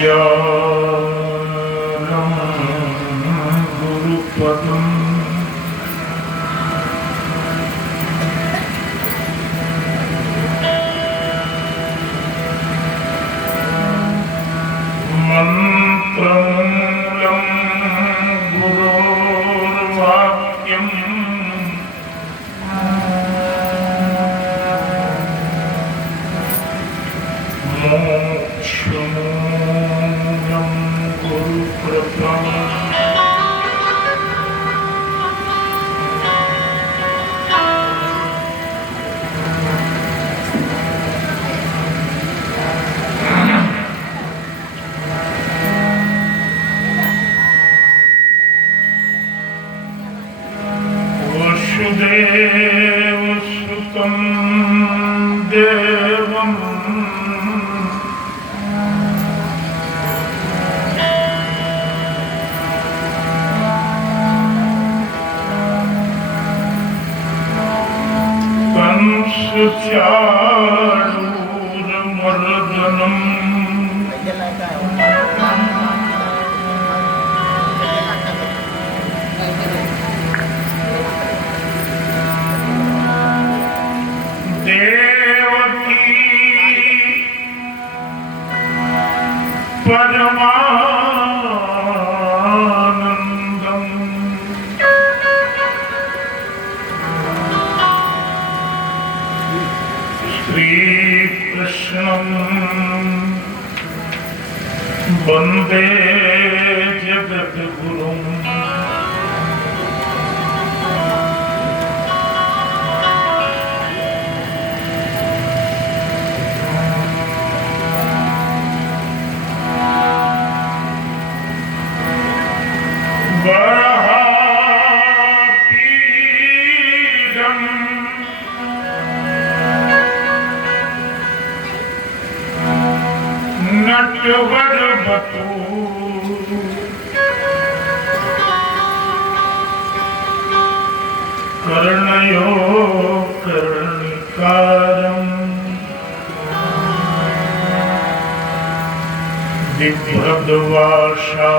ज्ञानं गुरुपदम् मंत्रमूलं गुरोर्वाक्यम् मोक्षमूलं गुरुकृपा वसुदेवसुतं देवम् कंसचाणूरमर्दनम् देवकी परमानंदम् श्रीकृष्णं वन्दे जगद्गुरुम् वरहापीडम् नटवरवतु कर्णयो कर्णिकारम् बिभ्रद्वाशा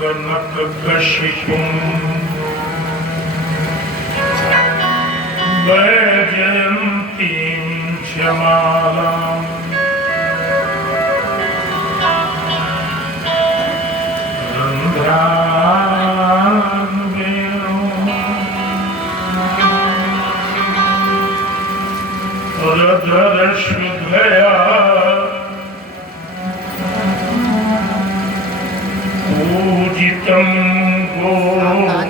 कनककशिपुम् वैजयन्तीं च मालाम् रधरशुद्धया पूजितं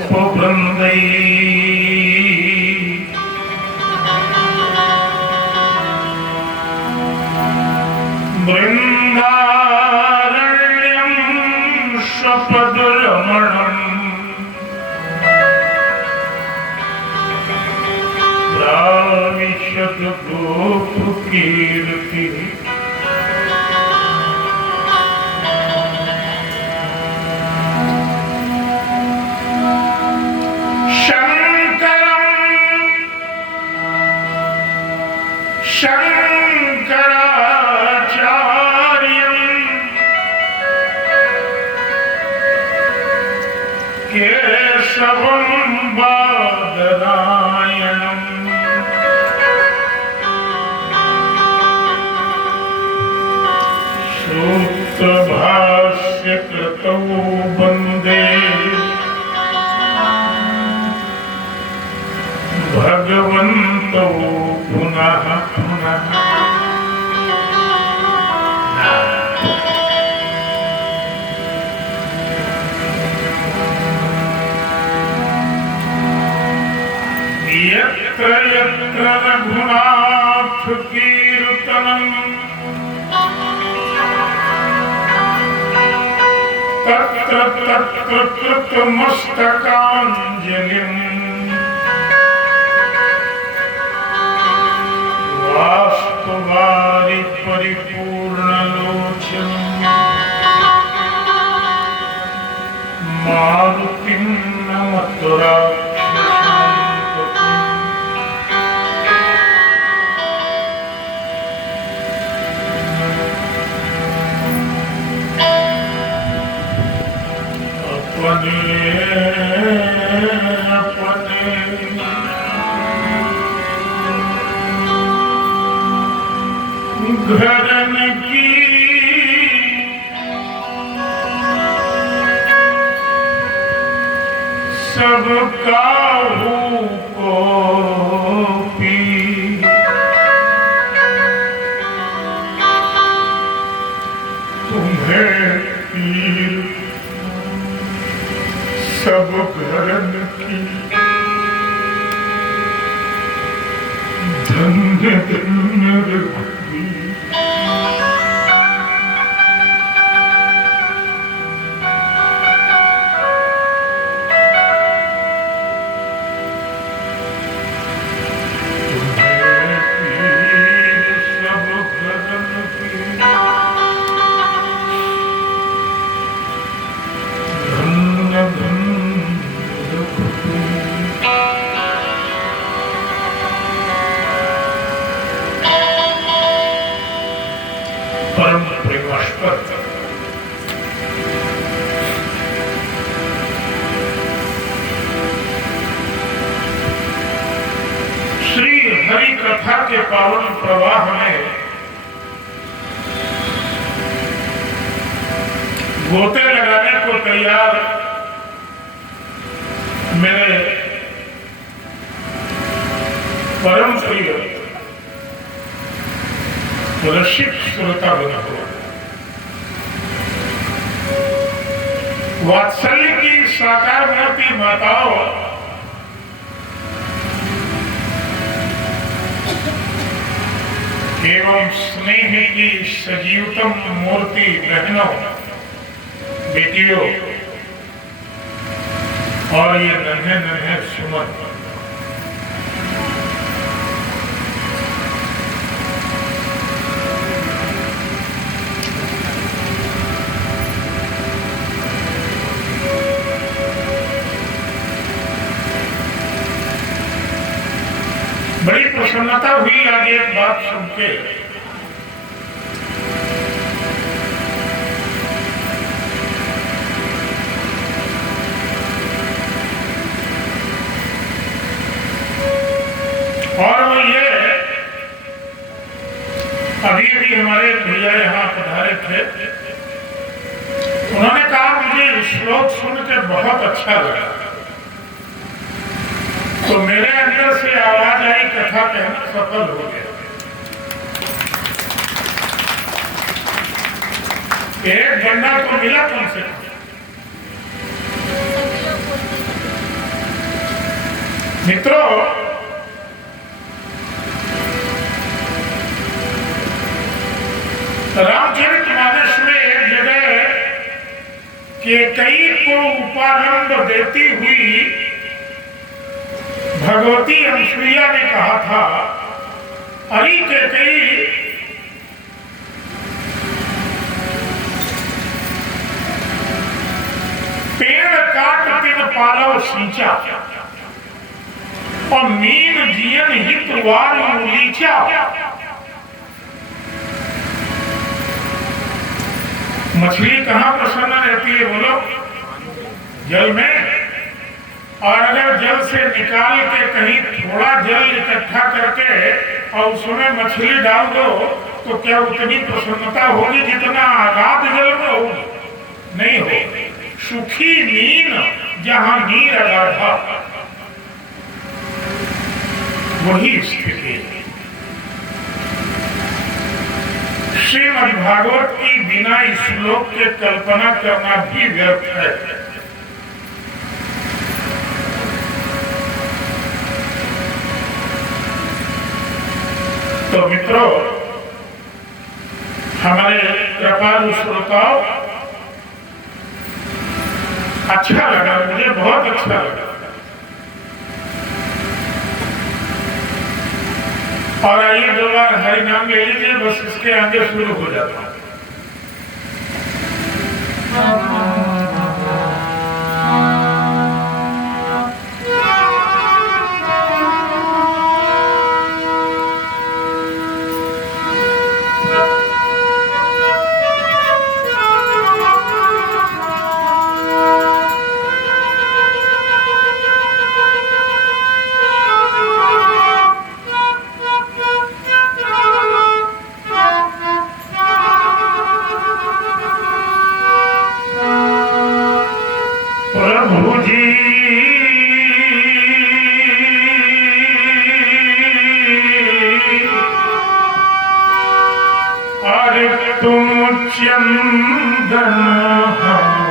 गोपवृन्दैः बृन्दारण्यं स्वपदरमणम् प्राविशद गोपकीर्तिः शंकराचार्यं केशवं बादरायणम् सूत्रभाष्यकृतौ वन्दे भगवन्तौ पुनः पुनः यत्र यत्र रघुनाथ कीर्तनम् तत्र तत्र कृतमस्तकाञ्जलिम् वास्तुवारि परिपूर्णलोचनम् मारुतिं नमत राक्षसान्तकम् अपने घरन की सब काहू को पी तुम्हें पीर सब घरन की धन्य धन्य रघुवीर परम प्रेमास्पद श्री हरि कथा के पावन प्रवाह में गोते लगाने को तैयार मेरे परम प्रिय रसिक श्रोता बना हुआ वात्सल्य की साकार मूर्ति माताओं एवं स्नेह की सजीवतम मूर्ति बहनों बेटियों और ये नन्हे नन्हे सुमन बड़ी प्रसन्नता हुई आज एक बात सुन के और वो ये अभी भी हमारे भैया यहाँ पधारे थे उन्होंने कहा मुझे श्लोक सुन के बहुत अच्छा लगा तो मेरे अंदर से आवाज आई कथा कहना सफल हो गया। एक बंदा तो मिला तुमसे मित्रों रामचरितमानस में एक जगह के कई को उपानंद देती हुई भगवती अनुसुईया ने कहा था हरि के कई पेड़ काट तिन पालव सींचा और मीन जियन हित वार लीचा मछली कहाँ प्रसन्न रहती है बोलो जल में और अगर जल से निकाल के कहीं थोड़ा जल इकट्ठा करके और उसमें मछली डाल दो तो क्या उतनी प्रसन्नता होगी जितना अगाध जल में होगी नहीं होगी सुखी नीन जहां नीर अगाधा वही स्थिति श्रीमद् भागवत की बिना इस श्लोक के कल्पना करना भी व्यर्थ है। तो मित्रों हमारे कृपालु श्रोताओं अच्छा लगा मुझे बहुत अच्छा लगा और आइए दो बार हरि नाम ले लीजिए बस इसके आगे शुरू हो जाता है। अरे तुम चंदन हम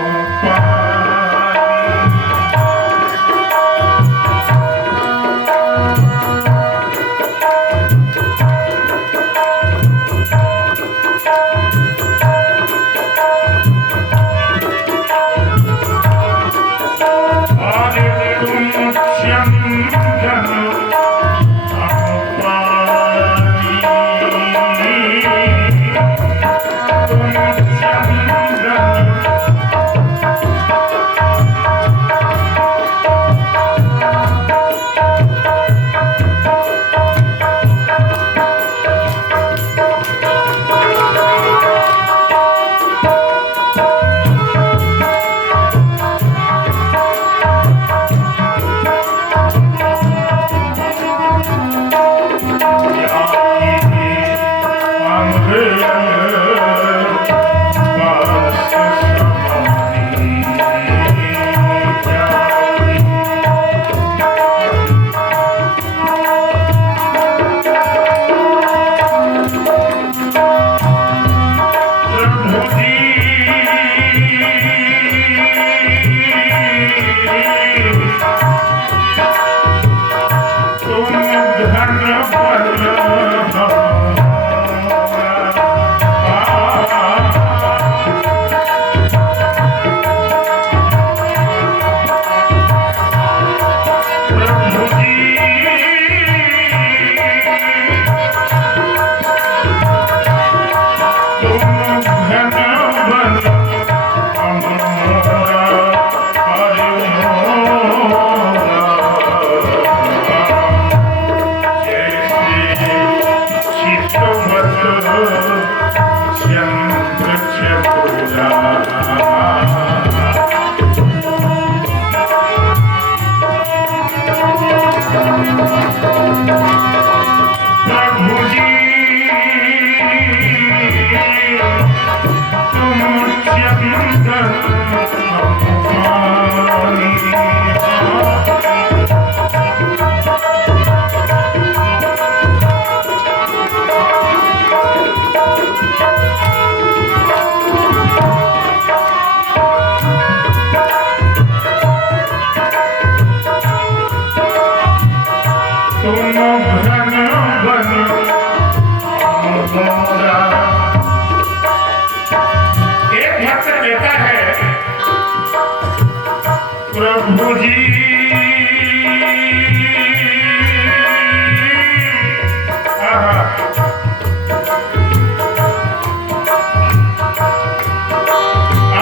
प्रभु जी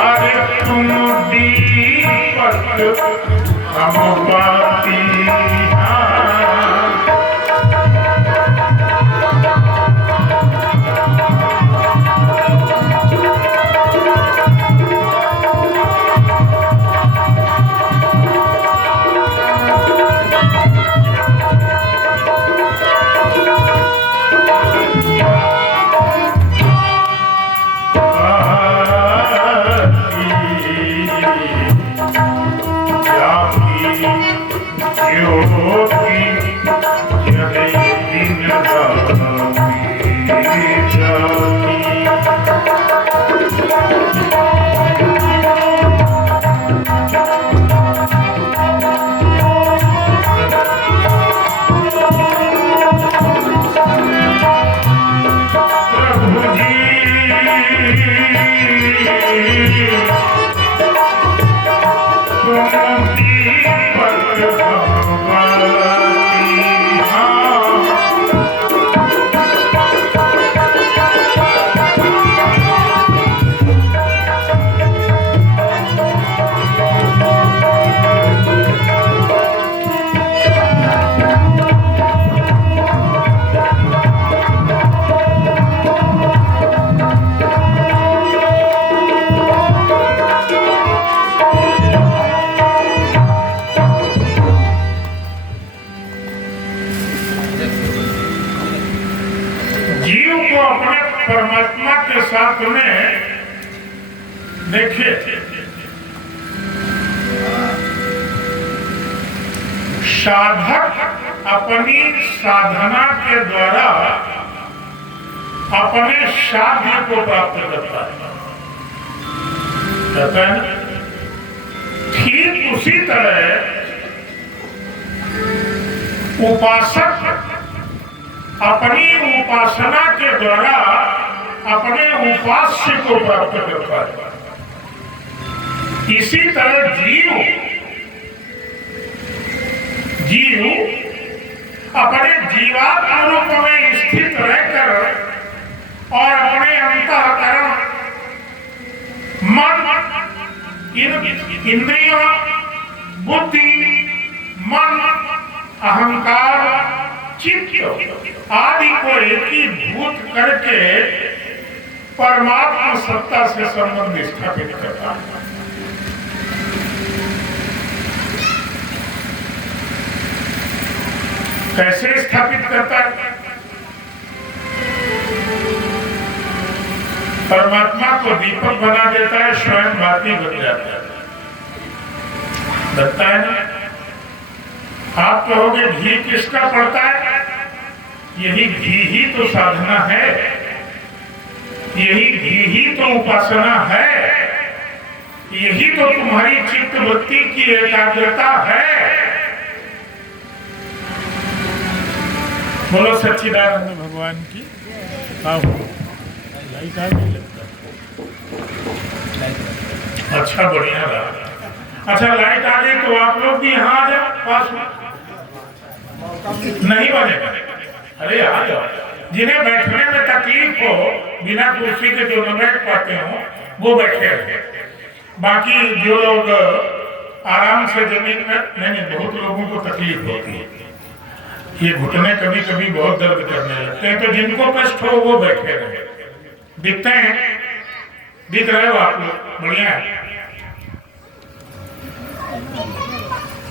अरे तुम दीपक हम बाती परमात्मा के साथ में देखिए, साधक अपनी साधना के द्वारा अपने साध्य को प्राप्त करता है। कहता है ना, ठीक उसी तरह उपासक अपनी उपासना के द्वारा अपने उपास्य को प्राप्त करता है। इसी तरह जीव अपने जीवात्म रूप में स्थित रहकर और अपने अंतःकरण मन, इंद्रियों, बुद्धि, मन, अहंकार, चित्त आदि को एकीभूत करके परमात्मा सत्ता से संबंध स्थापित करता है। कैसे स्थापित करता है? परमात्मा को दीपक बना देता है, स्वयं भाती बन जाता है। बनता है ना? आप कहोगे घी किसका पड़ता है? यही घी ही तो साधना है, यही घी ही तो उपासना है, यही तो तुम्हारी चित्त वृत्ति की एकाग्रता है। बोलो सच्चिदानंद भगवान की। लाइट आ गई लगता है। अच्छा, बढ़िया रहा। अच्छा, लाइट आ गई तो आप लोग भी यहाँ आ जाओ पास में। नहीं बनेगा? अरे आ जाओ। जिन्हें बैठने में तकलीफ हो, बिना कुर्सी के जो न बैठ पाते हो वो बैठे रहे। बाकी जो लोग आराम से जमीन में, नहीं, बहुत लोगों को तकलीफ होती है, ये घुटने कभी कभी बहुत दर्द करने लगते हैं, तो जिनको कष्ट हो वो बैठे रहे। दिखते हैं, दिख रहे हो आप लोग? बढ़िया है।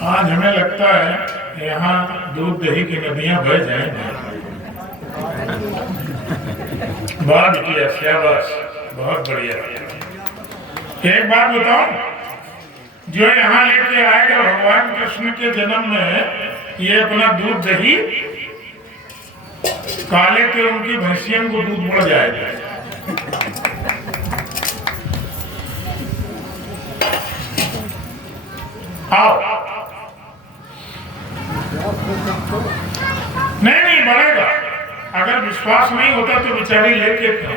आज हमें लगता है यहाँ दूध दही की नदियां बह जाएंगी। बहुत किया, शाबाश, बहुत बढ़िया। एक बात बताओ, जो यहाँ लेके आएगा भगवान कृष्ण के जन्म में ये अपना दूध दही, काले के उनकी भैंसियन को दूध बढ़ जाएगा। आओ। नहीं बढ़ेगा। अगर विश्वास नहीं होता तो बेचारी लेके क्यों?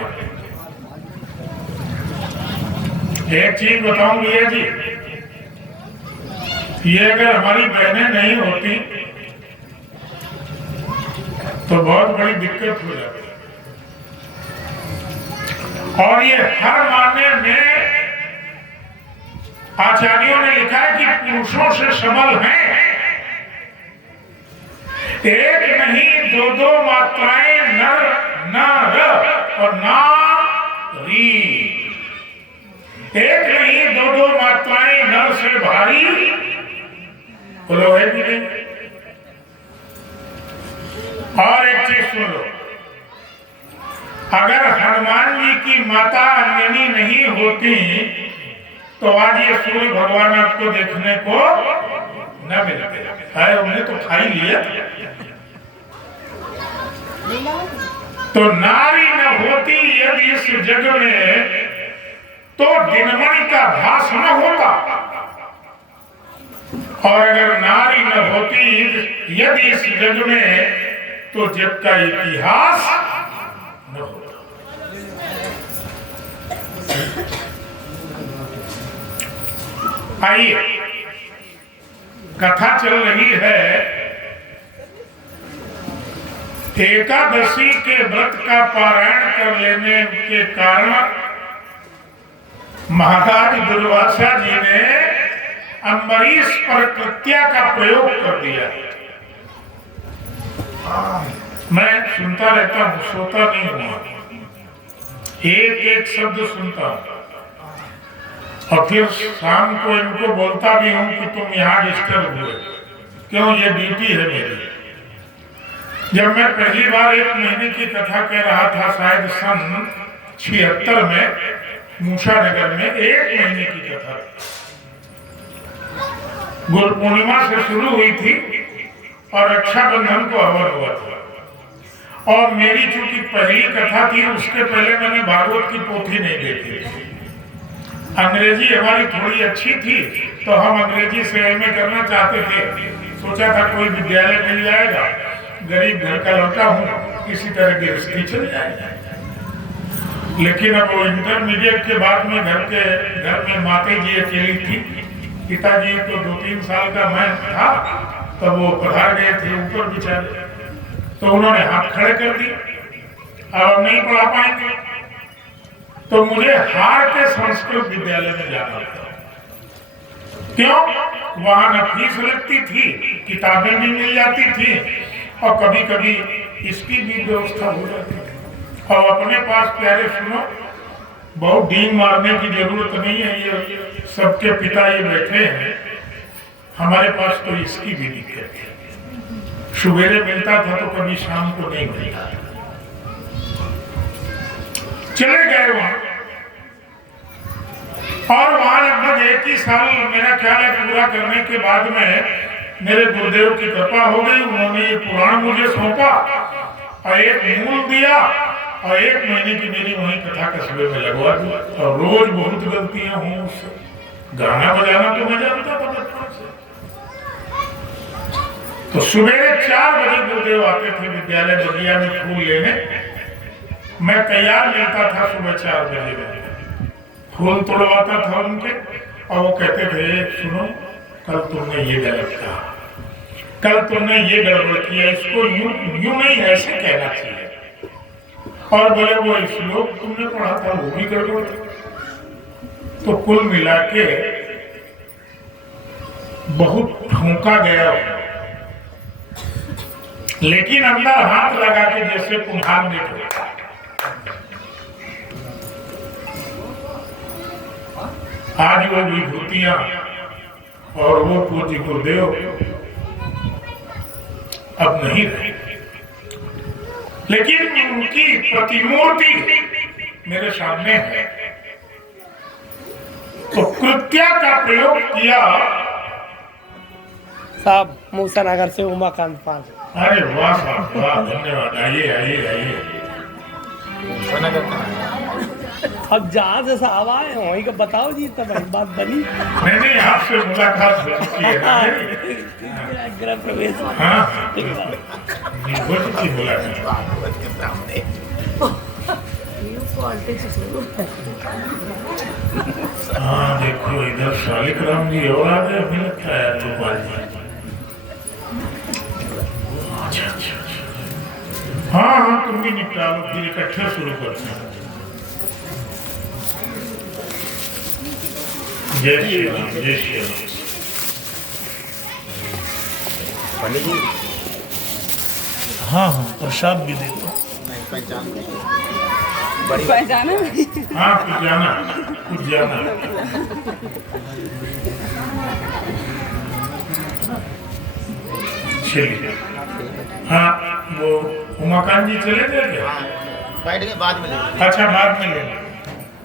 एक चीज बताऊं भैया जी, ये अगर हमारी बहनें नहीं होती तो बहुत बड़ी दिक्कत हो जाती। और ये हर मामले में आचार्यों ने लिखा है कि पुरुषों से सबल हैं। एक नहीं दो मात्राएं नर नर और नारी। एक नहीं दो मात्राएं नर से भारी। बोलो है भी नहीं। और एक चीज सुन लो, अगर हनुमान जी की माता अंजनी नहीं होती तो आज ये सूर्य भगवान आपको देखने को न मिलते। है उन्हें तो खा ही लिया। तो नारी न होती यदि इस जग में तो दिनमणि का भास न होता, और अगर नारी न होती यदि इस जग में तो जग का इतिहास न होता। आइए, कथा चल रही है एकादशी के व्रत का पारायण कर लेने के कारण महाराज दुर्वासा जी ने अम्बरीश पर कृत्या का प्रयोग कर दिया। मैं सुनता रहता हूँ, सोता नहीं हूँ, एक एक शब्द सुनता हूँ और फिर शाम को इनको बोलता भी हूँ कि तुम यहाँ डिस्टर्ब हुए क्यों, ये ड्यूटी है मेरी। जब मैं पहली बार 1 महीने की कथा कह रहा था, शायद सन 76 में मूसा नगर में 1 महीने की कथा गुरु पूर्णिमा से शुरू हुई थी और रक्षाबंधन को हवन हुआ था। और मेरी चूंकि पहली कथा थी, उसके पहले मैंने भागवत की पोथी नहीं देखी थी। अंग्रेजी हमारी थोड़ी अच्छी थी तो हम अंग्रेजी से एमए करना चाहते थे। सोचा था कोई विद्यालय मिल जाएगा, गरीब घर का लड़का हूँ, किसी तरह गृहस्थी चल जाएगा। लेकिन अब वो इंटरमीडिएट के बाद में घर में माता जी अकेली थी, पिताजी तो 2-3 साल का मैं था तब वो पधार गए थे ऊपर बेचारे, तो उन्होंने हाथ खड़े कर दिए, अब नहीं पढ़ा पाएंगे। तो मुझे हार के संस्कृत विद्यालय में जाना था। क्यों? वहां न फीस लगती थी, किताबें भी मिल जाती थी और कभी कभी इसकी भी व्यवस्था हो जाती थी। और अपने पास प्यारे सुनो, बहुत डींग मारने की जरूरत नहीं है, ये सबके पिता ये बैठे हैं, हमारे पास तो इसकी भी दिक्कत है। सवेरे मिलता था तो कभी शाम को नहीं मिलता। चले गए वहां और वहां लगभग 1 ही साल मेरा ख्याल है पूरा करने के बाद में मेरे गुरुदेव की कृपा हो गई। उन्होंने ये पुराण मुझे सौंपा और एक मूल दिया और 1 महीने की मेरी वहीं कथा कस्बे में लगवा दी। और रोज बहुत गलतियां हुई उससे। गाना बजाना तो मैं जानता था बचपन से। तो सुबह 4 बजे गुरुदेव आते थे विद्यालय बगिया में फूल लेने। मैं तैयार मिलता था सुबह 4 बजे में, फूल तोड़वाता था उनके और वो कहते थे सुनो, कल तुमने ये गलत कहा, कल तुमने ये गड़बड़ किया, इसको यूं नहीं ऐसे कहना चाहिए। और बोले वो श्लोक तुमने पढ़ा था वो भी गड़बड़। तो कुल मिला के बहुत ठोंका गया, लेकिन अंदर हाथ लगा के जैसे कुम्हार ने ठोका। आज वो विभूतियां और वो पूज्य गुरुदेव अब नहीं रहे, लेकिन उनकी प्रतिमूर्ति मेरे सामने है। तो कृत्या का प्रयोग किया। साहब मूसा नगर से उमाकांत पाल। अरे वाह साहब वाह, धन्यवाद। आइए आइए आइए। अब जहाँ से साहब आए वहीं का बताओ जी, तब बात बनी। नहीं आपसे मुलाकात हो चुकी है। गृह प्रवेश। हाँ हो चुकी मुलाकात। हाँ देखो इधर शालिक राम जी और आ गए, अभी लगता है गोपाल जी। अच्छा अच्छा अच्छा, हाँ तुम भी निपटा लो, फिर इकट्ठे शुरू करते हैं। जय श्री राम, जय श्री राम। पंडित जी हाँ प्रसाद भी दे दो। पहचाना? हाँ कुछ जाना। चलिए। हाँ वो उमाकांत जी चले गए क्या? बैठ के बाद में ले। अच्छा बाद में ले।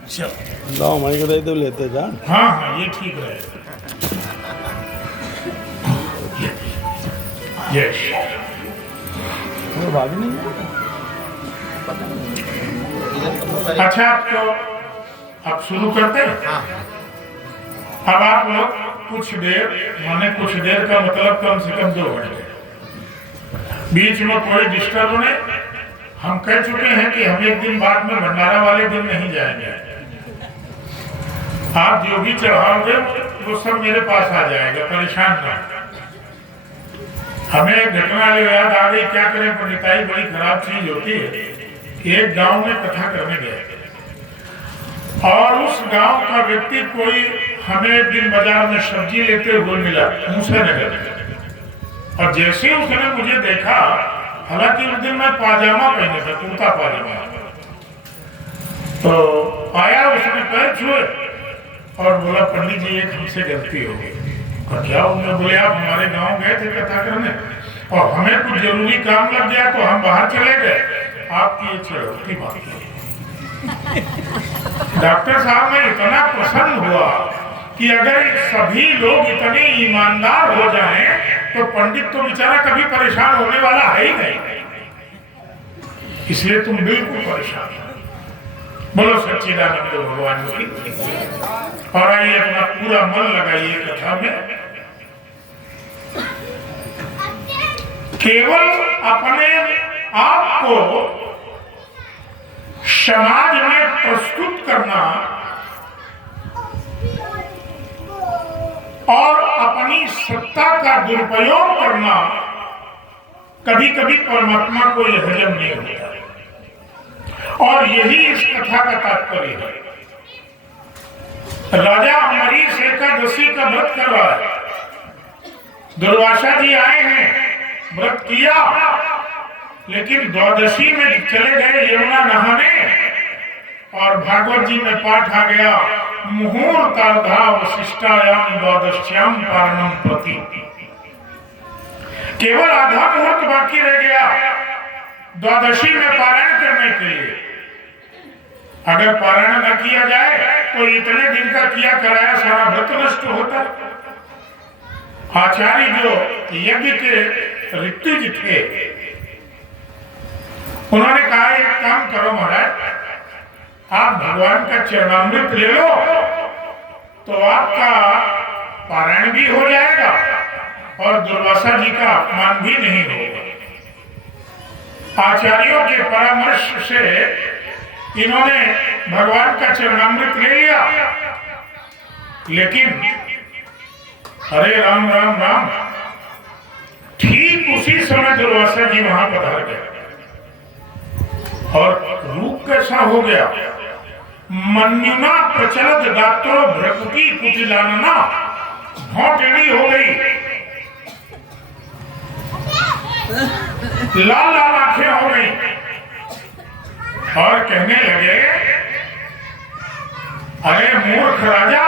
चलो 9 महीने का तो लेते जा। हाँ ये ठीक है। यस वो भाभी नहीं अच्छा तो अब शुरू करते हैं। हाँ। अब आप लोग कुछ देर, माने कुछ देर का मतलब कम से कम 2 घंटे, बीच में कोई डिस्टर्ब नहीं। हम कह चुके हैं कि हम एक दिन बाद में भंडारा वाले दिन नहीं जाएंगे। आप जो भी चढ़ाओगे वो सब मेरे पास आ जाएगा, परेशान ना। हमें घटना याद आ गई, क्या करें, पंडिताई बड़ी खराब चीज होती है। एक गांव में कथा करने गए और उस गांव का व्यक्ति कोई हमें एक दिन बाजार में सब्जी लेते हुए मिला मूसा नगर में। और जैसे उसने मुझे देखा, हालांकि उस दिन मैं पाजामा पहने था, कुर्ता पाजामा, तो आया, उसने पैर छुए और बोला पंडित जी एक हमसे गलती हो गई। क्या? उन्होंने बोले आप हमारे गांव गए थे कथा करने और हमें कुछ जरूरी काम लग गया तो हम बाहर चले गए, आपकी ये चढ़ौती बात है। डॉक्टर साहब मैं इतना प्रसन्न हुआ कि अगर सभी लोग इतने ईमानदार हो जाएं तो पंडित तो बेचारा कभी परेशान होने वाला है ही नहीं। इसलिए तुम बिल्कुल परेशान हो। बोलो सच्चिदानंद भगवान की। और आइए अपना पूरा मन लगाइए कथा में। केवल अपने आप को समाज में प्रस्तुत करना और अपनी सत्ता का दुरुपयोग करना कभी कभी परमात्मा को यह हजम नहीं होता, और यही इस कथा का तात्पर्य है। राजा अम्बरीश एकादशी का व्रत कर रहा है, दुर्वासा जी आए हैं, व्रत किया, लेकिन द्वादशी में चले गए यमुना नहाने, और भागवत जी में पाठ आ गया, मुहूर्तार्धा वशिष्टायाम द्वादश्याम पारणम प्रति। केवल आधा मुहूर्त बाकी रह गया द्वादशी में पारायण करने के लिए। अगर पारायण न किया जाए तो इतने दिन का किया कराया सारा व्रत नष्ट होता। आचार्य जो यज्ञ के ऋत्विज थे, उन्होंने कहा एक काम करो महाराज, आप भगवान का चरणामृत ले लो तो आपका पारायण भी हो जाएगा और दुर्वासा जी का अपमान भी नहीं होगा। आचार्यों के परामर्श से इन्होंने भगवान का चरणामृत ले लिया, लेकिन हरे राम राम राम, ठीक उसी समय दुर्वासा जी वहां पधार गए। और रूप कैसा हो गया, मन्युना प्रचलित दात्रो भ्रकुटी कुटिलानना, भौं टेढ़ी हो गई, लाल लाल आंखें हो गई, और कहने लगे, अरे मूर्ख राजा,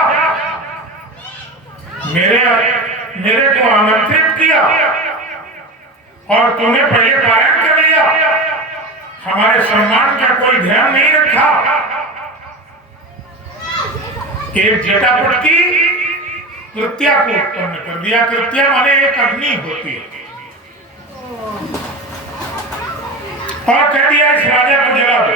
मेरे को आमंत्रित किया और तूने पहले पारायण कर लिया, हमारे सम्मान का कोई ध्यान नहीं रखा। एक जटापट की कृत्या को उत्पन्न कर दिया। कृत्या माने एक अग्नि होती है, और कह दिया इस राजा को जला दो।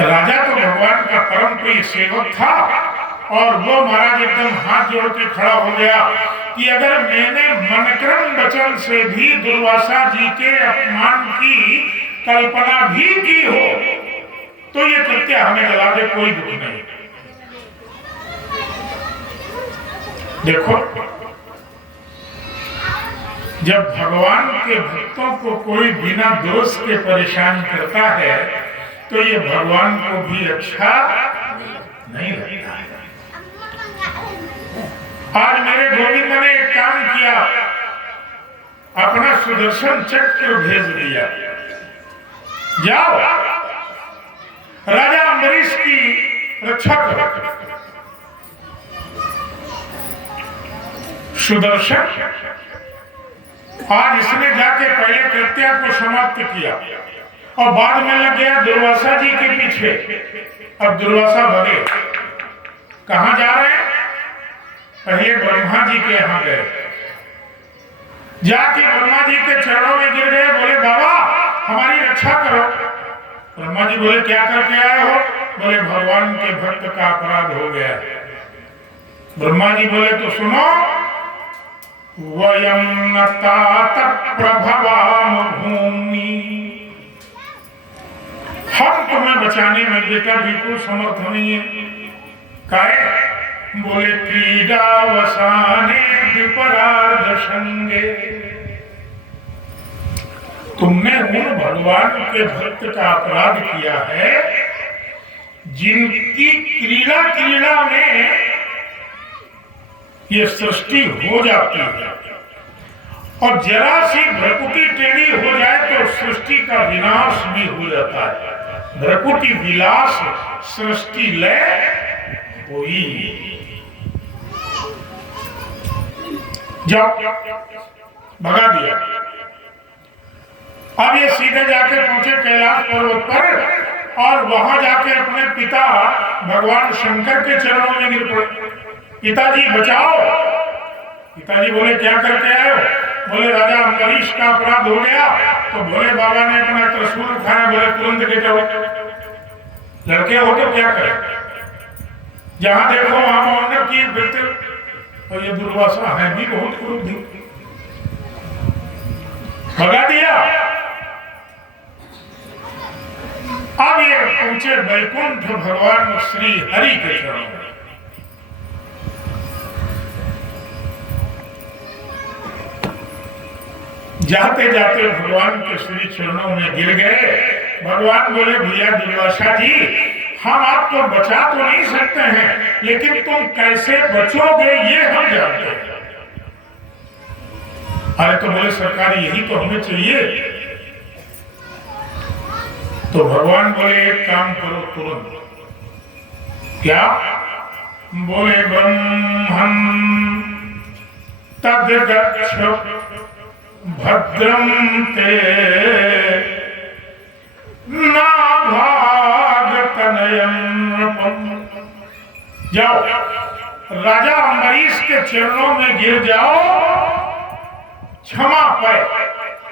राजा तो भगवान का परम प्रिय सेवक था, और वो महाराज एकदम हाथ जोड़ के खड़ा हो गया कि अगर मैंने मनक्रम वचन से भी दुर्वासा जी के अपमान की कल्पना भी की हो तो ये कृत्य हमें जला दे, कोई दुख नहीं। देखो, जब भगवान के भक्तों को कोई बिना दोष के परेशान करता है तो ये भगवान को भी अच्छा नहीं लगता है। आज मेरे गोविंद ने एक काम किया, अपना सुदर्शन चक्र भेज दिया, जाओ राजा अम्बरीश की रक्षा करो। सुदर्शन आज इसने जाके पहले कृत्या को समाप्त किया और बाद में लग गया दुर्वासा जी के पीछे। अब दुर्वासा भगे, कहां जा रहे हैं? पहले ब्रह्मा जी के यहां गए, जाके ब्रह्मा जी के चरणों में गिर गए, बोले बाबा हमारी रक्षा करो। ब्रह्मा जी बोले क्या करके आए हो? बोले भगवान के भक्त का अपराध हो गया। ब्रह्मा जी बोले तो सुनो, वयम तात प्रभवाम भूमि, हम तुम्हें बचाने में बेटा बिल्कुल समर्थ नहीं है। काहे? बोले क्रीडावसाने विपराध संगे, तुमने उन भगवान के भक्त का अपराध किया है जिनकी क्रीड़ा में ये सृष्टि हो जाती है, और जरा सी भ्रकुटी टेढ़ी हो जाए तो सृष्टि का विनाश भी हो जाता है। भ्रकुटी विलास सृष्टि लय हुई। जाओ, भगा दिया। अब ये सीधे जाके पहुंचे कैलाश पर्वत पर, और वहां जाके अपने पिता भगवान शंकर के चरणों में गिर पड़े, पिताजी बचाओ। पिताजी बोले क्या करके आए हो? बोले राजा अम्बरीश का अपराध हो गया। तो भोले बाबा ने अपना त्रिशूल उठाया, बोले तुरंत लेटे हो, लड़के हो तो क्या करें, जहां देखो वहां मौन किए फिरते। और ये दुर्वासा है भी बहुत क्रोधी, भगा दिया। अब ये पहुंचे वैकुंठ भगवान श्री हरि के चरणों में। जाते जाते भगवान के श्री चरणों में गिर गए। भगवान बोले भैया दुर्वासा जी, हम आपको बचा तो नहीं सकते हैं, लेकिन तुम कैसे बचोगे ये हम जानते हैं। अरे तो बोले सरकार यही तो हमें चाहिए। तो भगवान बोले एक काम करो तुरंत। क्या? बोले ब्रह्मं तद गच्छ भद्रं ते नाभागतनयं नृपम्। जाओ राजा अम्बरीश के चरणों में गिर जाओ, क्षमा पाए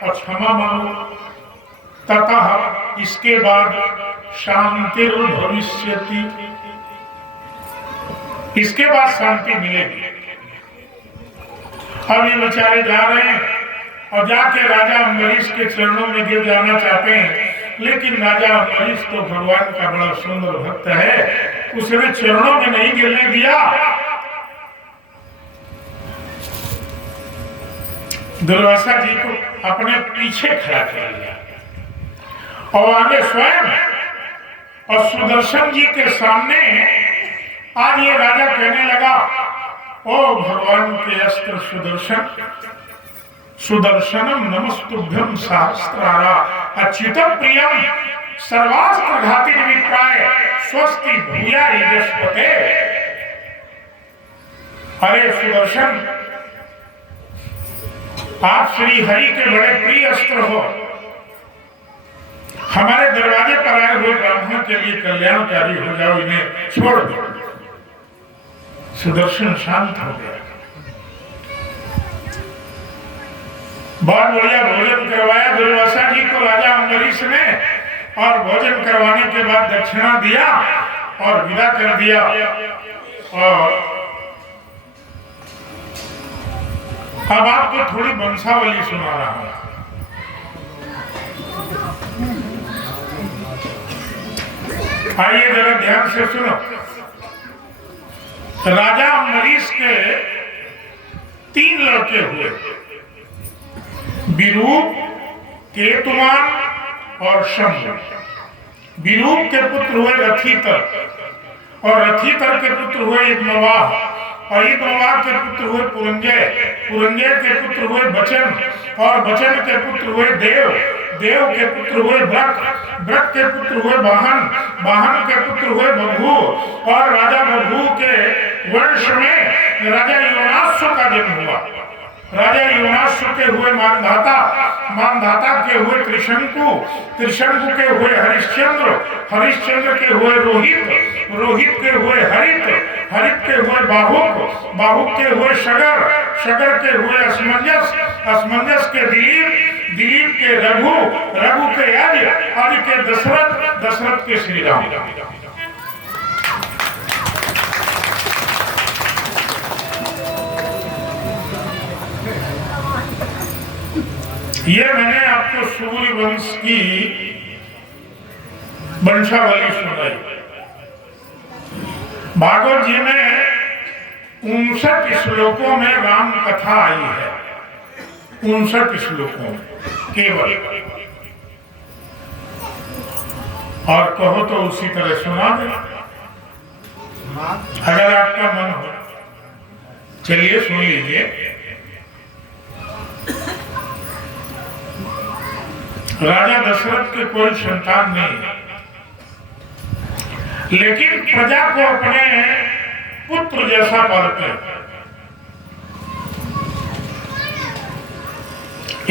और क्षमा मांगो। ततः इसके बाद शांति भविष्यति, इसके बाद शांति मिलेगी। अब ये बेचारे जा रहे हैं और जाके राजा अम्बरीश के चरणों में गिर जाना चाहते हैं, लेकिन राजा अम्बरीश तो भगवान का बड़ा सुंदर भक्त है, उसने चरणों में नहीं गिरने दिया। दुर्वासा जी को अपने पीछे खड़ा कर लिया और आगे स्वयं और सुदर्शन जी के सामने आज ये राजा कहने लगा, ओ भगवान के अस्त्र सुदर्शन, सुदर्शनम नमस्तुभ्यं सहस्रारा अच्युतम प्रियम सर्वास्त्र घाति विप्राय स्वस्ति भूया यजस्पते। अरे सुदर्शन, आप श्री हरि के बड़े प्रिय अस्त्र हो, हमारे दरवाजे पर आए हुए ब्राह्मण के लिए कल्याणकारी हो जाओ, इन्हें छोड़ दो। सुदर्शन शांत हो गया, बहुत बढ़िया भोजन करवाया दुर्वासा जी को राजा अम्बरीश ने, और भोजन करवाने के बाद दक्षिणा दिया और विदा कर दिया। और अब आपको थोड़ी वंशावली सुना रहा हूं। आइए जरा ध्यान से सुनो। राजा अम्बरीश के 3 लड़के हुए, विरूप, केतुमान और शंभु। विरूप के पुत्र हुए रथितर, और रथितर के पुत्र हुए इद्मवाह, और इद्मवाह के पुत्र हुए पुरंजय, पुरंजय के पुत्र हुए बचन, और बचन के पुत्र हुए देव, देव के पुत्र हुए व्रत, व्रत के पुत्र हुए वाहन, वाहन के पुत्र हुए बभू, और राजा बभू के वंश में राजा योनाश्व का जन्म हुआ। राजा योनाश्व के हुए मानधाता, मानधाता के हुए त्रिशंकु, त्रिशंकु के हुए हरिश्चंद्र, हरिश्चंद्र के हुए रोहित, रोहित के हुए हरित, हरित के हुए बाहुक, बाहुक के हुए शगर, शगर के हुए असमंजस, असमंजस के दिलीप, दिलीप के रघु, रघु के यज, आदि के दशरथ, दशरथ के श्री राम। ये मैंने आपको सूर्य वंश की वंशावली सुनाई। भागवत जी में 59 श्लोकों में राम कथा आई है, 59 श्लोकों में केवल। और कहो तो उसी तरह सुना दे अगर आपका मन हो। चलिए सुन लीजिए। राजा दशरथ के कोई संतान नहीं, लेकिन प्रजा को अपने पुत्र जैसा पालते।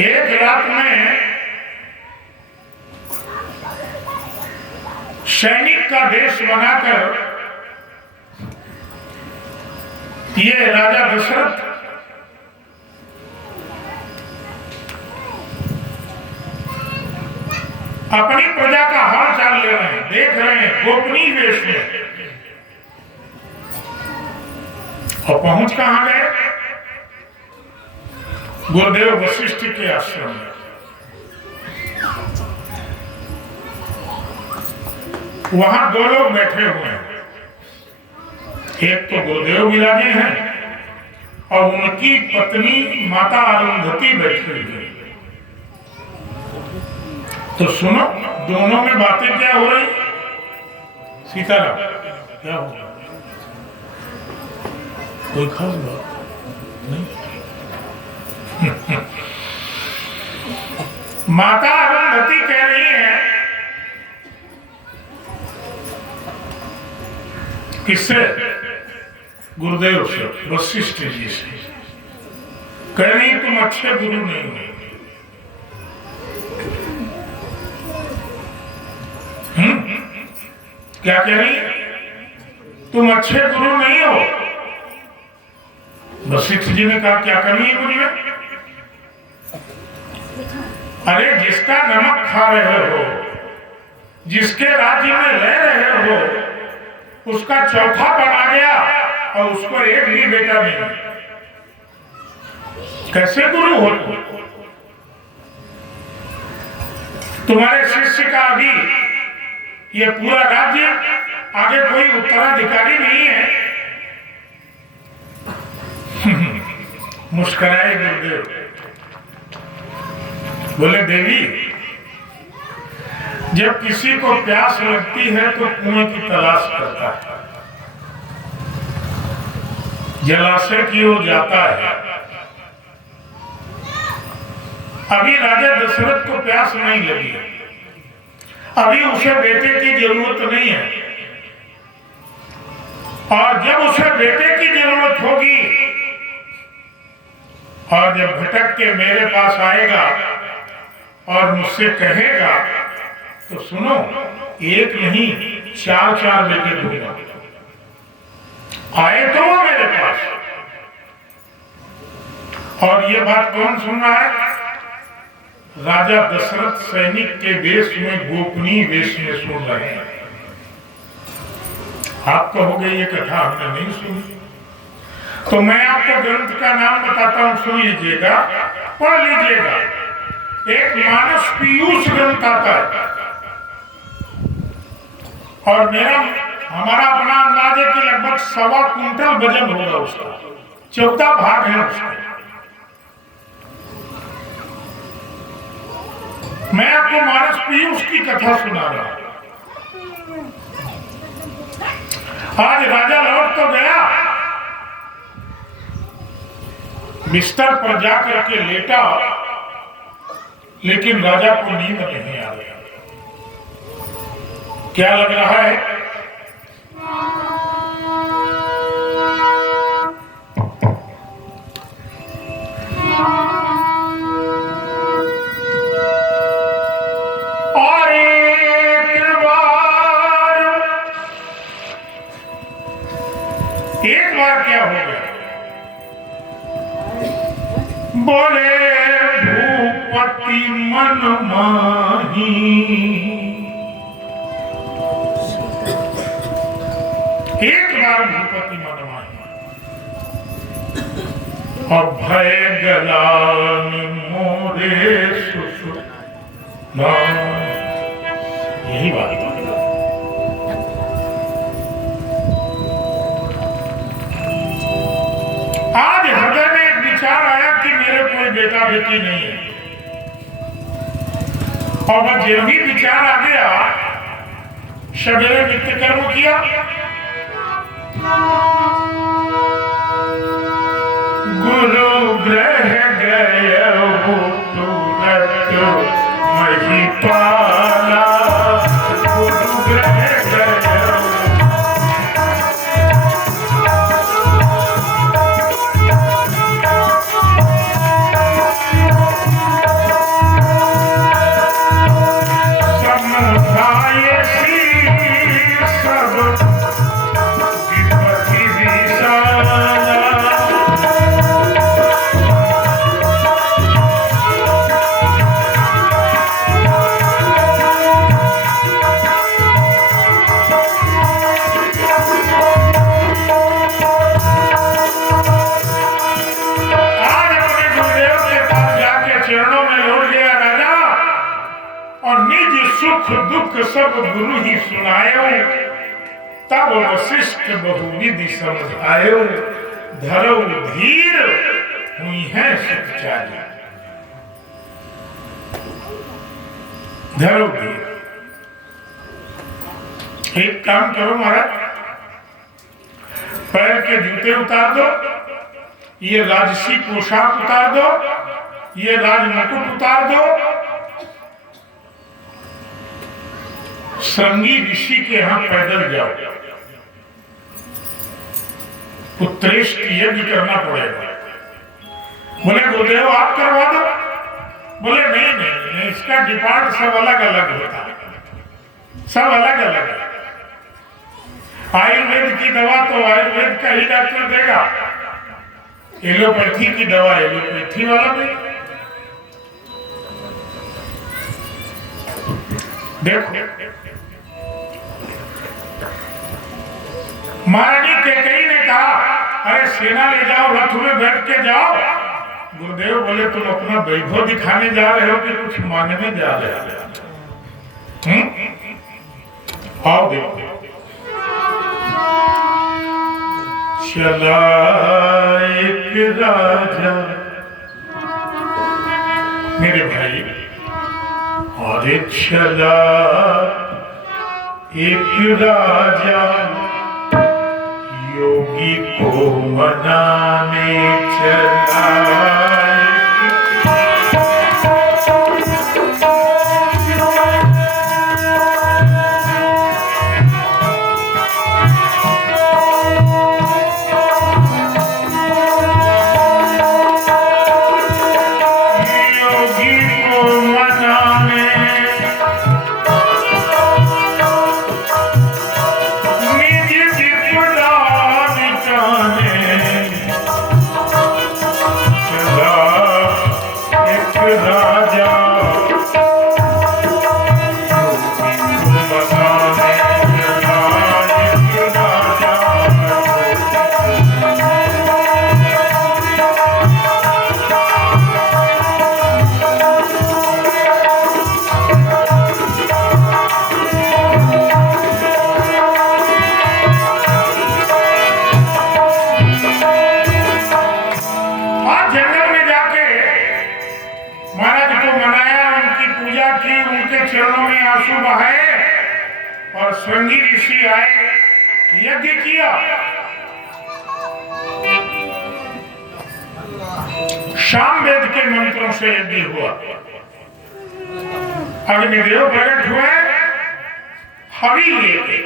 एक रात में सैनिक का वेश बनाकर ये राजा दशरथ अपनी प्रजा का हाल चाल ले रहे हैं, देख रहे हैं गोपनीय वेश में। और पहुंच कहां गए? गुरुदेव वशिष्ठ के आश्रम में। वहां दो लोग बैठे हुए हैं, एक तो गुरुदेव विराजे हैं और उनकी पत्नी माता अरुंधति बैठी हुई है। तो सुनो, दोनों में बातें क्या हो रही? सीताराम, क्या हो रहा? कोई खास बात नहीं। माता अरुंधति कह रही है, किससे? गुरुदेव से, वशिष्ठ जी से। कह रही तुम अच्छे गुरु नहीं हो। क्या कह रही? तुम अच्छे गुरु नहीं हो। वशिष्ठ जी ने कहा क्या करनी है मुझे? अरे जिसका नमक खा रहे हो, जिसके राज्य में रह रहे हो, उसका चौथा बना गया और उसको एक भी बेटा नहीं, कैसे गुरु हो? तुम्हारे शिष्य का अभी ये पूरा राज्य, आगे कोई उत्तराधिकारी नहीं है। मुस्कुराए गुरुदेव, बोले देवी, जब किसी को प्यास लगती है तो कुएं की तलाश करता है, जलाशय की ओर जाता है। अभी राजा दशरथ को प्यास नहीं लगी है, अभी उसे बेटे की जरूरत नहीं है, और जब उसे बेटे की जरूरत होगी और जब भटक के मेरे पास आएगा और मुझसे कहेगा तो सुनो, एक नहीं 4 बेटे दूंगा। आए तो वो मेरे पास। और ये बात कौन सुन रहा है? राजा दशरथ सैनिक के वेश में, गोपनीय वेश में सुन रहे हैं। आप कहोगे ये कथा हमने नहीं सुनी, तो मैं आपको ग्रंथ का नाम बताता हूं, सुन लीजिएगा, पढ़ लीजिएगा। एक मानस पीयूष ग्रंथ आता है और हमारा अपना अंदाज है कि लगभग 1.25 कुंटल वजन होगा उसका, 14 भाग है उसके। मैं आपको मानस पीयूष की कथा सुना रहा हूं। आज राजा लौट तो गया, बिस्तर पर जाकर के लेटा, लेकिन राजा को नींद नहीं आ रही। क्या लग रहा है? और एक बार क्या हो गया? बोले भूपति मन माही, एक बार भूपति मन माही और भय गलान मोरे सुषुम्ना। यही बात है। आज हृदय में एक विचार आया कि मेरे कोई बेटा बेटी नहीं है, और जब जो भी विचार आ गया, सवेरे नित्य कर्म किया, गुरु ग्रह गए तुरत महिपाला, गुरु ग्रह गए। सब विपत्ति भी सुख दुख सब गुरु ही सुनायो, तब वशिष्ठ बहुविधि समझायो, धरो धीर हुई है सच्चाई। धरो धीर। एक काम करो महाराज, पैर के जूते उतार दो, ये राजसी पोशाक उतार दो, ये राजमुकुट उतार दो, श्रृंगी ऋषि के यहां पैदल जाओ, उत्तरेष्ट यज्ञ करना पड़ेगा। बोले गुरुदेव आप करवा दो। बोले नहीं नहीं नहीं, इसका डिपार्ट सब अलग अलग होता है, सब अलग अलग है। आयुर्वेद की दवा तो आयुर्वेद का ही डॉक्टर देगा, एलोपैथी की दवा एलोपैथी वाला देगा। देखो महारानी कैकेयी ने कहा, अरे सेना ले जाओ, रथ में बैठ के जाओ। गुरुदेव बोले तुम अपना वैभव दिखाने जा रहे हो कि कुछ मांगने जा रहे हो? आओ देखो। चला एक राजा, मेरे भाई, अरे चला एक राजा योगी को मनाने चला। और श्रृंगी ऋषि आए, यज्ञ किया। शाम वेद के मंत्रों से यज्ञ हुआ। अग्निदेव प्रकट हुए, हवि लेके,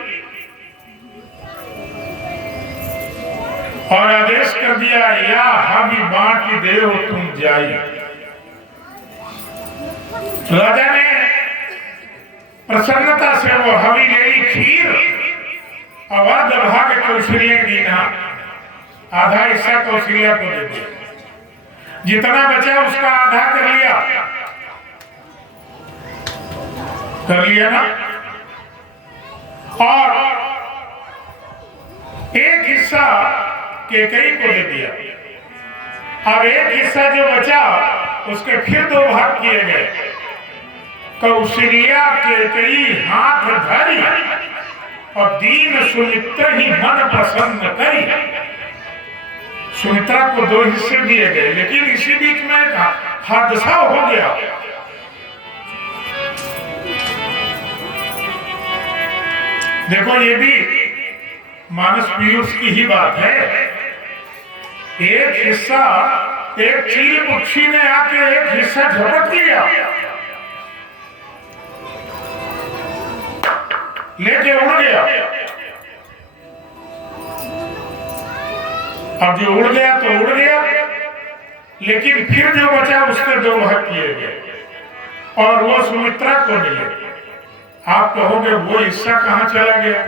और आदेश कर दिया, या हवि बांट देव तुम जाइए। राजा ने प्रसन्नता से वो हवि ले ली, खीर, अवध भाग कौशल्य दीना, आधा हिस्सा कौशल्या को दे दिया, जितना बचा उसका आधा कर लिया ना, और एक हिस्सा कैकेयी को दे दिया। अब एक हिस्सा जो बचा उसके फिर दो भाग किए गए। कौशल्या कैकेयी हाथ धरी और दीन सुमित्रा ही मन प्रसन्न करी। सुमित्रा को दो हिस्से दिए गए, लेकिन इसी बीच में एक हादसा हो गया। देखो ये भी मानस पीयूष की ही बात है। एक हिस्सा, एक चील पक्षी ने आके एक हिस्सा झपट लिया, लेके उड़ गया। अब जो उड़ गया तो उड़ गया, लेकिन फिर जो बचा उसके दो भाग किए गए और वो सुमित्रा को मिले। आप कहोगे वो हिस्सा कहां चला गया?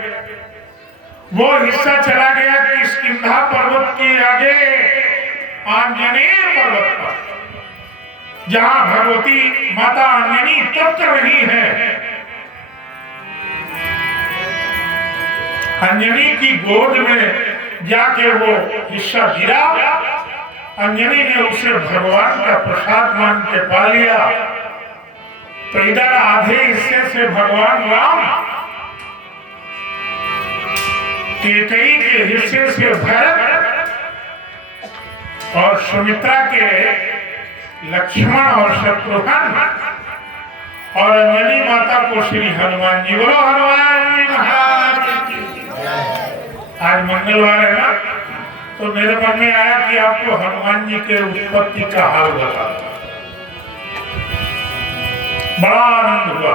वो हिस्सा चला गया किष्किंधा पर्वत के आगे आंजनेय पर्वत पर, जहां भगवती माता अंजनी तप कर रही है। अंजनी की गोद में जाके वो हिस्सा गिरा। अंजनी ने उसे भगवान का प्रसाद मान के पा लिया। तो इधर आधे हिस्से से भगवान राम, कैकेयी के हिस्से से भरत और सुमित्रा के लक्ष्मण और शत्रुघ्न और अंजलि माता को श्री हनुमान जी। बोलो हनुमान जी महाराज की। आज मंगलवार है ना, तो मेरे मन में आया कि आपको हनुमान जी के उत्पत्ति का हाल बता। बड़ा आनंद हुआ।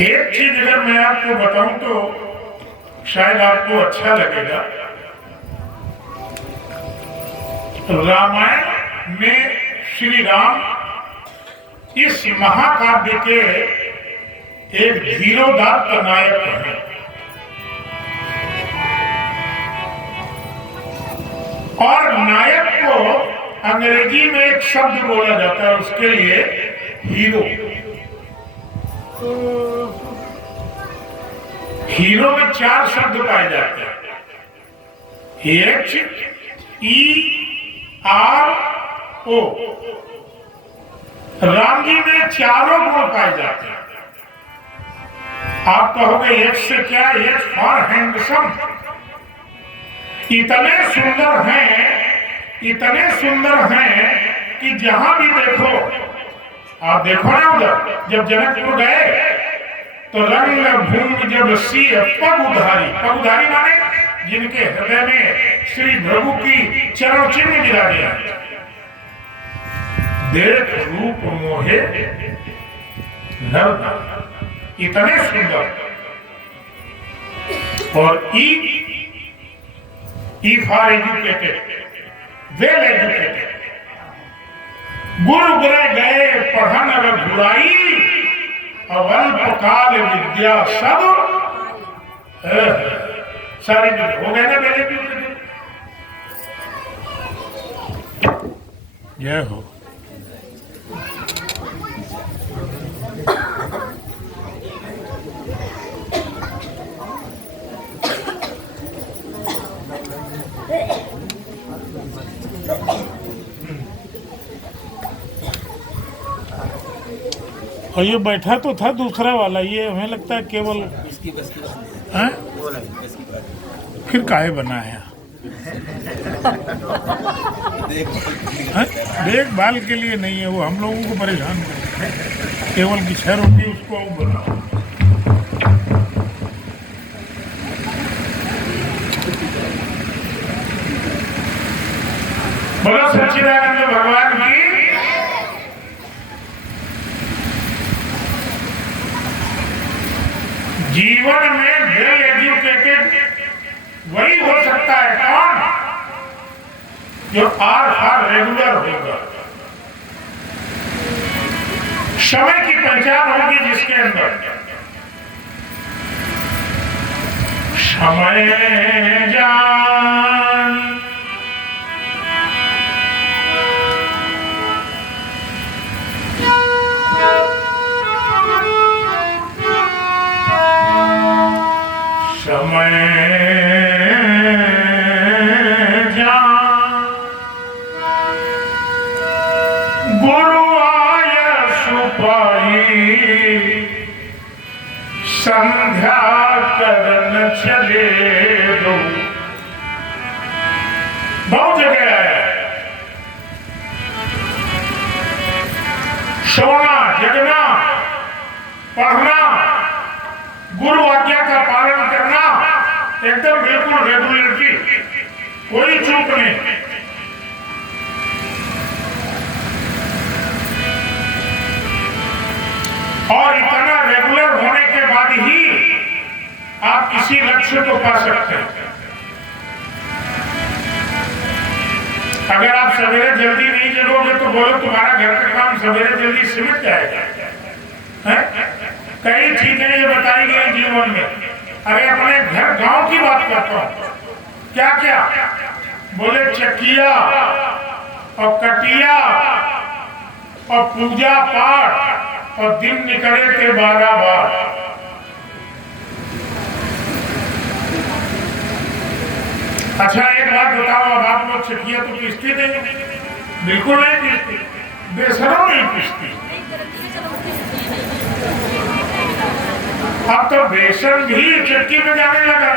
एक चीज अगर मैं आपको बताऊं तो शायद आपको अच्छा लगेगा। रामायण में श्री राम इस महाकाव्य के एक धीरोदात्त नायक हैं। और नायक को अंग्रेजी में एक शब्द बोला जाता है उसके लिए, हीरो। हीरो में 4 शब्द पाए जाते हैं, HERO। राम जी में 4 गुण पाए जाते हैं। आप कहोगे H से क्या? H for handsome. इतने सुंदर हैं कि जहां भी देखो, आप देखो ना उधर, जब जनकपुर गए तो रंग भूमि जब सी पग उधारी माने जिनके हृदय में श्री प्रभु की चरण चिन्ह विराजे हैं। देख रूप मोहे नर, इतने सुंदर। और E for educated, well educated. गुरु गुरे गए पढ़न रघुराई, अल्प काल विद्या सब सारी हो गए ना पहले भी। जय हो। और ये बैठा तो था दूसरा वाला, ये हमें लगता है केवल हैं? फिर काहे बना है? देखभाल के लिए नहीं है, वो हम लोगों को परेशान करता है। केवल की 6 रोटी उसको बनाओ। बोलो सच्चिदानंद भगवान की। जीवन में वेल एजुकेटेड वही हो सकता है, कौन? जो आर रेगुलर होगा, समय की पहचान होगी जिसके अंदर समय जान समय जान गुरु आय सुपाई संध्या करन चले दो। बहुत जगह है सोना जगना पढ़ना गुरु आज्ञा का पालन करना एकदम बिल्कुल रेगुलरिटी, कोई चूक नहीं। और इतना रेगुलर होने के बाद ही आप किसी लक्ष्य को पा सकते हैं। अगर आप सवेरे जल्दी नहीं जगोगे तो बोलो तुम्हारा घर का काम सवेरे जल्दी सिमट जाएगा। कई चीजें ये बताई गई जीवन में। अरे अपने घर गांव की बात करता हूं, क्या क्या बोले, चकिया और कटिया और पूजा पाठ और दिन निकले थे 12 बार। अच्छा एक बात बताओ, अब आप लोग चकिया तो पीसती नहीं, बिल्कुल नहीं पीसती, बेसरों नहीं पीसती। अब तो बेसन भी चक्की में जाने लगा।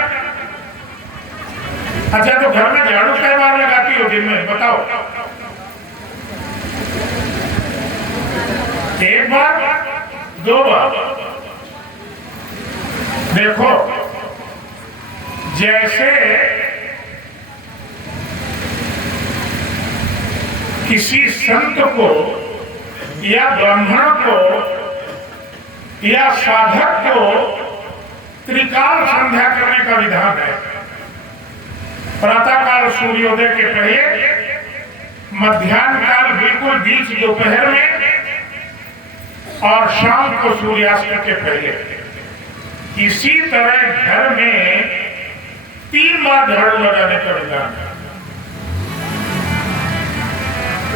अच्छा तो घर में झाड़ू कई बार लगाती हो दिन में, बताओ? एक बार, दो बार? देखो जैसे किसी संत को या ब्राह्मण को या साधक को त्रिकाल संध्या करने का विधान है। प्रातः काल सूर्योदय के पहले, मध्याह्न काल बिल्कुल बीच दोपहर में, और शाम को सूर्यास्त के पहले। इसी तरह घर में 3 बार झाड़ू लगाने का विधान है।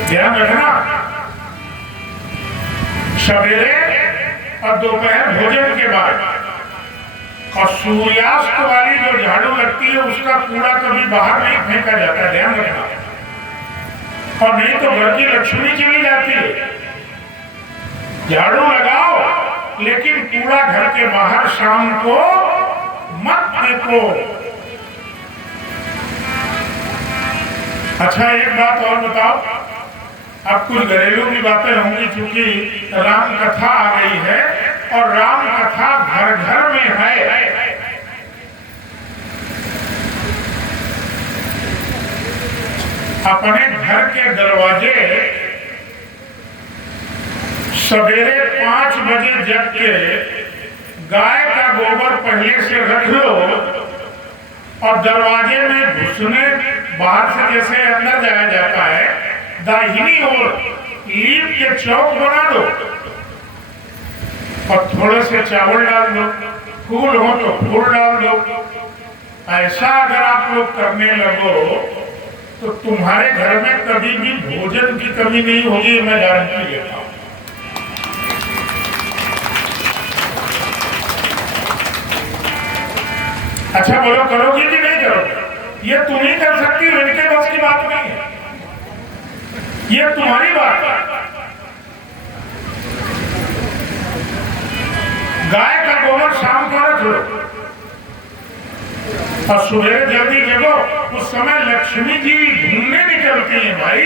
ध्यान रखना, सवेरे और दोपहर भोजन के बाद। और सूर्यास्त वाली जो झाड़ू लगती है उसका कूड़ा कभी बाहर नहीं फेंका जाता, ध्यान रखना। और नहीं तो घर की लक्ष्मी चली जाती है। झाड़ू लगाओ लेकिन कूड़ा घर के बाहर शाम को मत फेंको। अच्छा एक बात और बताओ, अब कुछ घरेलू की बातें होंगी, क्योंकि राम कथा आ गई है और राम कथा घर घर में है। अपने घर के दरवाजे सवेरे 5 बजे जग के गाय का गोबर पहले से रख लो और दरवाजे में घुसने, बाहर से जैसे अंदर जाया जाता है, दाहिनी ओर लीप के चौक बना दो और थोड़े से चावल डाल दो, फूल हो तो फूल डाल दो। ऐसा अगर आप लोग करने लगो तो तुम्हारे घर में कभी भी भोजन की कमी नहीं होगी, मैं गारंटी देता हूं। अच्छा बोलो, करोगी कि नहीं करोगी? ये तुम ही कर सकती हो, इनके बस की बात नहीं है, ये तुम्हारी बात है। गाय का गोबर शाम को रख लो और सुबह जल्दी जगो, उस समय लक्ष्मी जी घूमने निकलती हैं भाई।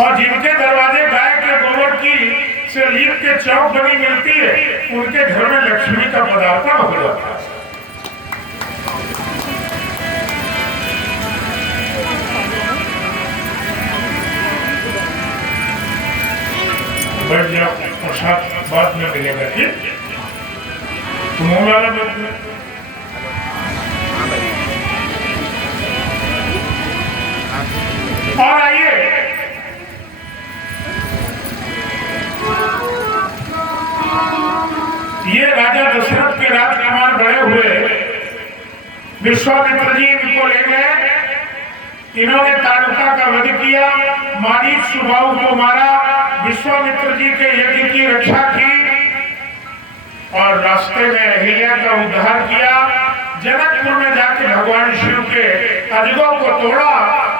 और जिनके दरवाजे गाय के गोबर की से लीप के चौक बनी मिलती है, उनके घर में लक्ष्मी का पदार्पण हो जाता है। बैठ जाओ, प्रसाद बाद में मिलेगा, ठीक? तुम वाला बैठ जाओ। और आइए, ये राजा दशरथ के राजकुमार बड़े हुए, विश्वामित्र जी इनको ले गए। इन्होंने ताड़का का वध किया, मारीच सुबाहु को मारा, विश्वामित्र जी के यज्ञ की रक्षा की और रास्ते में अहिल्या का उद्धार किया। जनकपुर में जाके भगवान शिव के अजगों को तोड़ा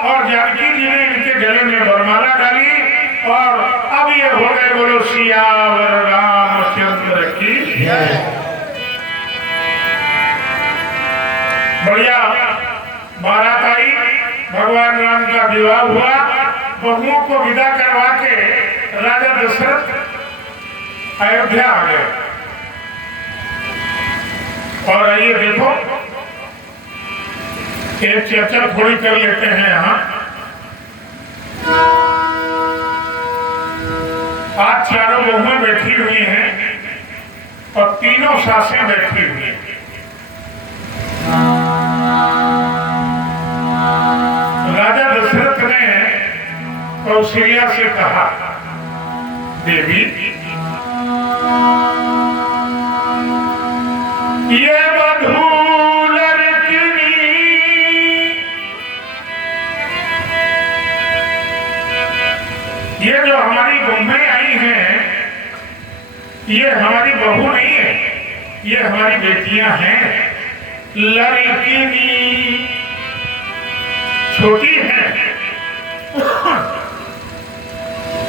और जानकी जी ने इनके गले में वरमाला डाली। और अब ये हो गए, बोलो सियावर रामचंद्र की बढ़िया बारात आई, भगवान राम का विवाह हुआ, बहुओं को विदा करवा के राजा दशरथ अयोध्या आ गए। और आइए देखो, एक चर्चा थोड़ी कर लेते हैं यहाँ। आज चारों बहुएं बैठी हुई हैं और तीनों सासें बैठी हुई हैं। राजा दशरथ ने कौशल्या से कहा, देवी ये बधूल रत्नी ये जो हमारी बहनें आई हैं, ये हमारी बहू नहीं है, ये हमारी बेटियां हैं। लड़की छोटी है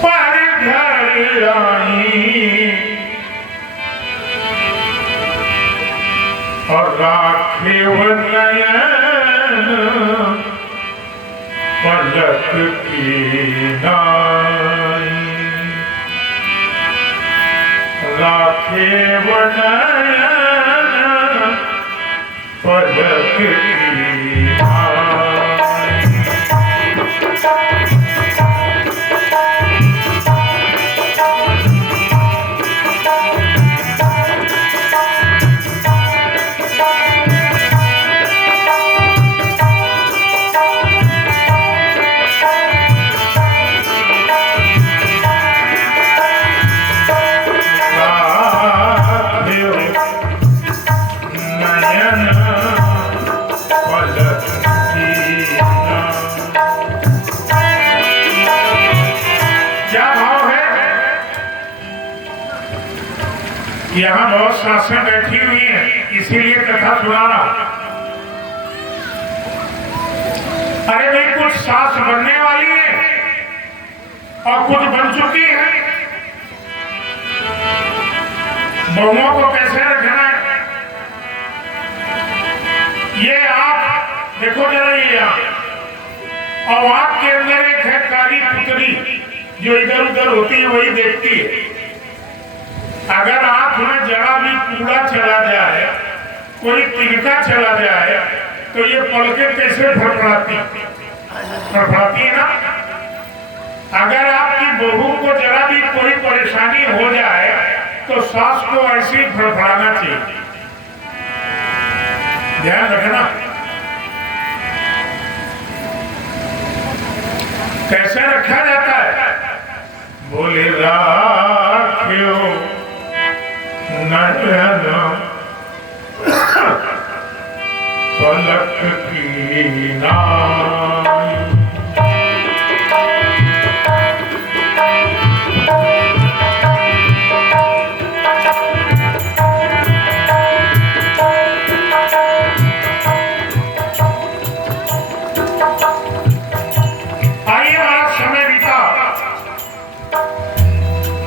पर घर आई और राखे नयन पलक की नाई राखे नयन पलक की नाई। यहाँ बहुत सासें बैठी हुई हैं, इसीलिए कथा सुना रहा। अरे भाई कुछ सास बनने वाली है और कुछ बन चुकी है। बहुओं को कैसे रखना है ये आप देखो जरा, ये आप और आपके अंदर एक है काली पुतली जो इधर उधर होती है वही देखती है। अगर आंख में जरा भी कूड़ा चला जाए, कोई तिनका चला जाए तो ये पलकें कैसे फड़फड़ाती है ना। अगर आपकी बहू को जरा भी कोई परेशानी हो जाए तो सास को ऐसे ही फड़फड़ाना चाहिए। ध्यान रखना। कैसे रखा जाता है? बोले राखियो नयन पलक की नाई। आइए आज समय बीता,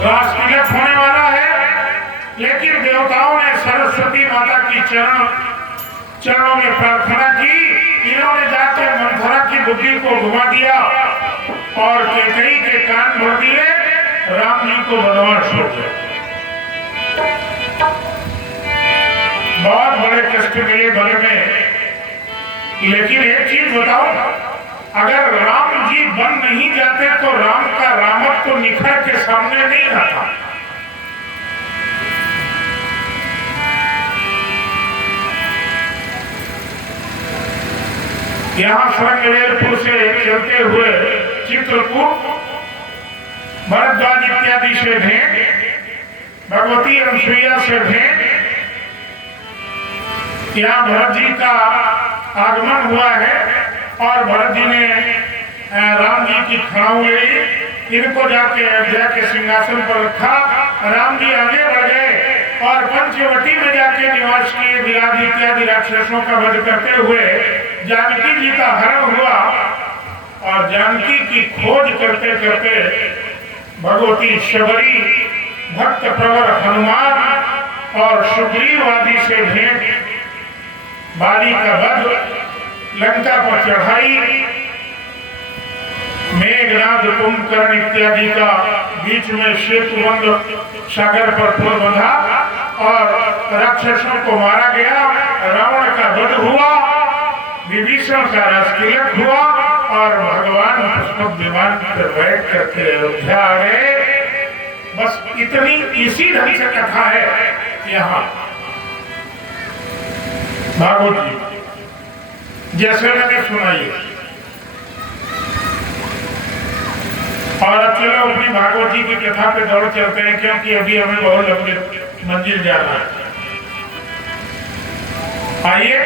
रास तिलक होने वाला है, लेकिन देवताओं ने सरस्वती माता की चरणों में प्रार्थना की। इन्होंने जाके मंथरा की बुद्धि को घुमा दिया और कैकेयी के कान भर दिए। राम जी को वनवास हो गया। बहुत बड़े कष्ट मिले भले में, लेकिन एक चीज बताओ, अगर राम जी बन नहीं जाते तो राम का रामत तो निखर के सामने नहीं आता। यहाँ श्रृंगवेरपुर से चलते हुए चित्रकूट, भरद्वाज इत्यादि से भेंट, भगवती अनसुईया से भेंट, यहाँ भरत जी का आगमन हुआ है और भरत जी ने राम जी की खड़ाऊ ली, इनको जाके अयोध्या के सिंहासन पर रखा। राम जी आगे बढ़ गए और पंचवटी में जाके निवास किए। विराट इत्यादि राक्षसों का वध करते हुए जानकी जी का हरण हुआ और जानकी की खोज करते करते भगवती शबरी, भक्त प्रवर हनुमान और सुग्रीव आदि से भेंट, बाली का वध, लंका पर चढ़ाई, मेघनाद कुंभकर्ण इत्यादि का बीच में सेतुबंध सागर पर पुल बंधा और राक्षसों को मारा गया। रावण का वध हुआ, विभीषण का रस तिलक हुआ और भगवान पुष्पक विमान पर बैठ करके अयोध्या आ गए। बस इतनी इसी ढंग से कथा है यहाँ भागवत जी, जैसे मैंने सुनाई। और अब चलो अपनी भागवत जी की कथा पे दौड़ चलते हैं, क्योंकि अभी हमें बहुत लंबी मंजिल जाना है। आइए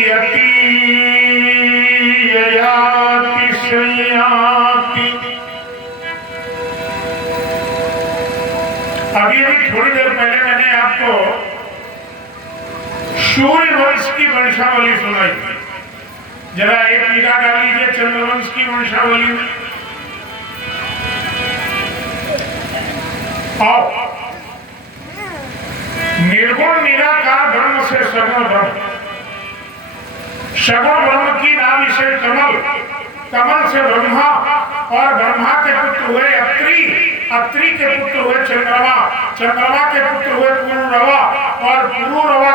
यति अभी अभी थोड़ी देर पहले मैंने आपको सूर्य वंश की वंशावली सुनाई। जरा एक निगाह डाल लीजिए चंद्रवंश की वंशावली में। आओ, निर्गुण निराकार ब्रह्म से सगुण ब्रह्म, सगुण ब्रह्म की नाभि से कमल, कमल से ब्रह्मा, और ब्रह्मा के पुत्र हुए अत्रि, अत्रि के पुत्र हुए चंद्रमा, चंद्रमा के पुत्र हुए पुरुरवा, और पुरुरवा